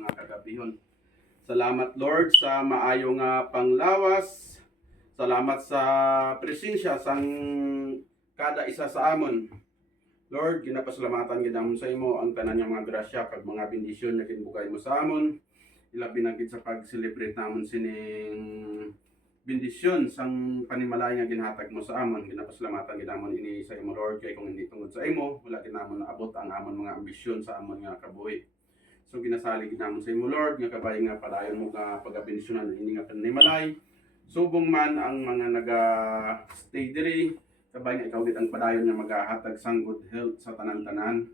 mga kagabihon. Salamat Lord sa maayong panglawas. Salamat sa presensya sang kada isa sa amon. Lord, ginapasalamatan ginamon sa imo ang tanan nga mga grasya kag mga bendisyon na kinbugay mo sa amon. Ilabi na gid sa pag-celebrate namon sining bendisyon sang panimalay nga ginhatag mo sa amon. Ginapasalamatan ginamon ini sa imo Lord, kay kung hindi tungod sa imo wala gid namon naabot ang amon mga ambisyon sa amon nga kabuhi. So ginasalig namon sa imo Lord nga kabay nga padayon mo nga pagabendisyonan ini nga panimalay. Subong man ang mga naga-stay diri, kabay nga ikaw gid ang padayon nga magahatag sang good health sa tanan-tanan.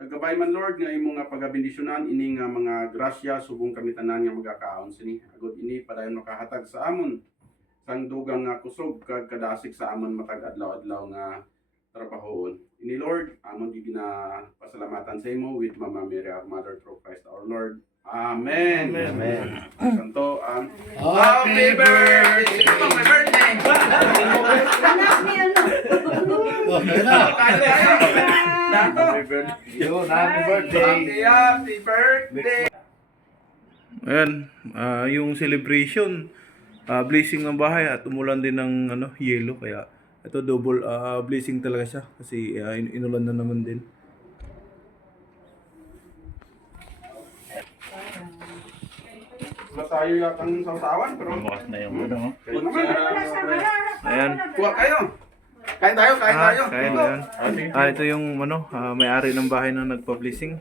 Kagabay man Lord nga imo nga pagabendisyonan ini nga mga grasya subong kami tanan nga magakaon sini. Agud ini padayon makahatag sa amon sang dugang nga kusog kag kadasig sa amon matag adlaw-adlaw nga trabahoon. Ini Lord, amon gyud pasalamatan sa imo with Mama Mary, our Mother through Christ our Lord. Amen. Amen. Santo Happy birthday! Ito my birthday! Anak ni ano? Okay na. Happy birthday! Happy birthday! Ayan, yung celebration, blessing ng bahay at umulan din ng yelo, kaya ito double blessing talaga siya kasi inulan na naman din. Wala tayo yatang sausawan pero Bukas na yung ano. kayo naman. Ayan. Kuha kayo. Kain tayo, kain tayo. Kain na yan. Ito yung may-ari ng bahay na nagpa-blessing,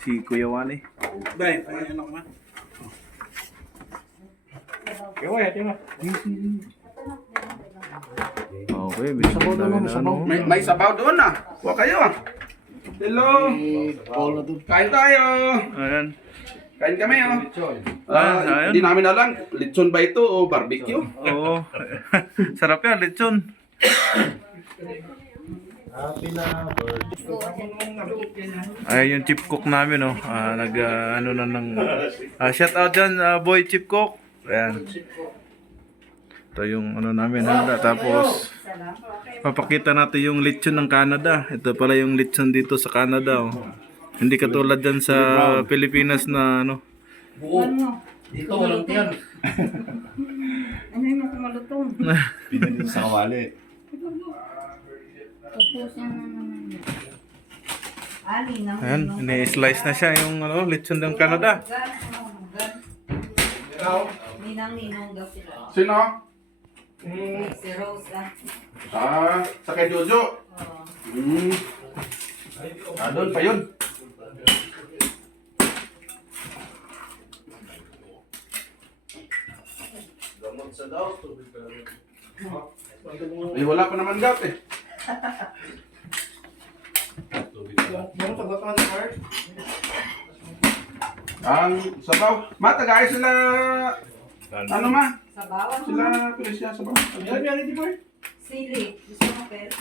si Kuya Wani. Dahil, ayun ako man. Okay, bisig namin na May sabaw doon ah. Kuha kayo ah. Hello. Kain tayo. Ayan. Kain kami oh. Ayun. Hindi namin alam, lechon ba ito o barbecue? Oo. Sarap yan, lechon. Ay, yung chip cook namin, oh. Shout out dyan, boy chip cook. Ayan. Ito yung namin, handa. Tapos, papakita natin yung lechon ng Canada. Ito pala yung lechon dito sa Canada, oh. Hindi katulad dyan sa Pilipinas na, Buo. Ito walang tiyan. Ano yung makamalutong? Pinili sa kawali. Tapusin na naman. Ali na. ayan, ini-slice na siya yung lechon ng Canada. Ninang-ninong daw sila. Sino? Si Rosa. Sa kay Jojo. Doon pa yun. Ay, wala pa naman gat eh. Ang sabaw. Matagay sila. Ano ma? Sa bawang Sila Felicia sabaw. sili. Gusto mo pero?